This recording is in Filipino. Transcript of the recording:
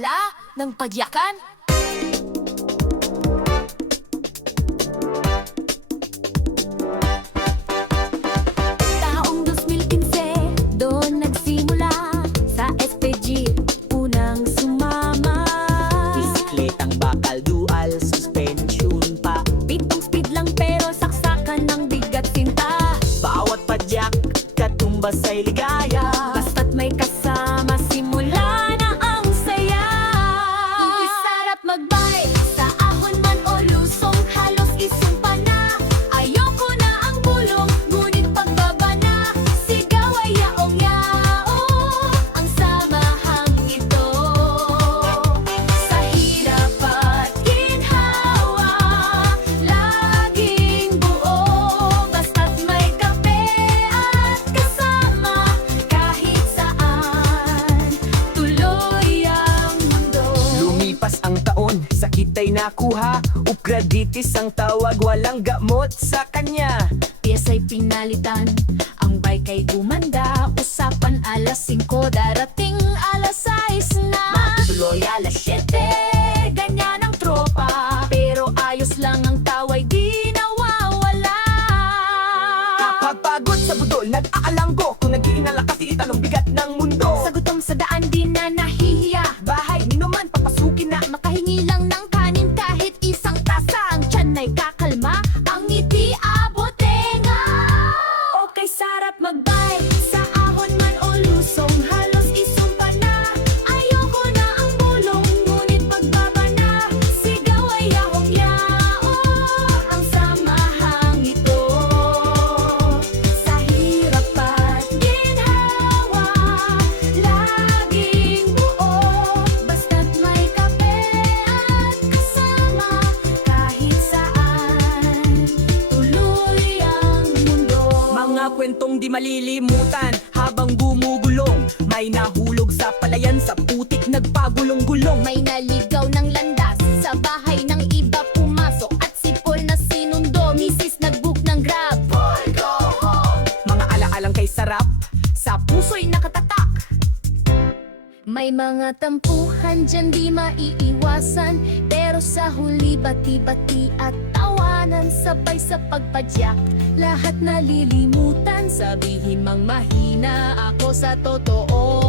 La ng padyakan. Taong 2015, doon nagsimula sa SPG, unang sumama. Bisikletang bakal, dual suspension pa. 7 speed lang pero saksakan ng bigat sinta. Bawat padyak, katumbas ay ligaya. Basta't may kasama, simula na ang saya. Sarap magbike, sa ahon man o lusong, halos isumpa na. Ayoko na ang bulong, ngunit pagbaba na, sigaw ay yaong-yaong ang samahang ito. Sa hirap at ginhawa, laging buo. Basta't may kape at kasama, kahit saan, tuloy ang mundo. Lumipas ang taon, sakit ay nakuha. Ukraditis ang tawag, walang gamot sa kanya. Piyesa'y pinalitan, ang bike ay gumanda. Usapan alas 5, darating alas 6 na. Tuloy Alas 7, ganyan ang tropa. Pero ayos lang ang taway, di nawawala. Kapag pagod sa budol, nag-aalanggo. Kung nag-iinala kasi itanong bigat ng mundo. Sa gutom sa daan, di na nahihiya. Bahay, minuman, papasukin na. Makahingi lang ng kanin kahit isang tasa. Ang tiyan ay kakalma, ang ngiti abotenga. Okay, sarap magbike, sa ahon man o lusong, halos isumpa na. Ayoko na ang bulong, ngunit pagbaba na, sigaw ay yaong-yaong ang samahang ito. Sa hirap at ginhawa, laging buo. Basta't may kape at kasama, kahit saan, tuloy ang mundo. Mga kwentong di malilimutan habang gumugulong. May nahulog sa palayan, sa putik nagpagulong-gulong. May naligaw ng landas, sa bahay ng iba pumasok, at si Paul na sinundo, misis nag-book ng Grab. Paul, go home! Mga alaalang kay sarap, sa puso'y nakatatak. May mga tampuhan dyan di maiiwasan, pero sa huli bati-bati at tawanan, sabay sa pagpadyak, lahat nalilimutan. Sabihin mang mahina ako sa totoo,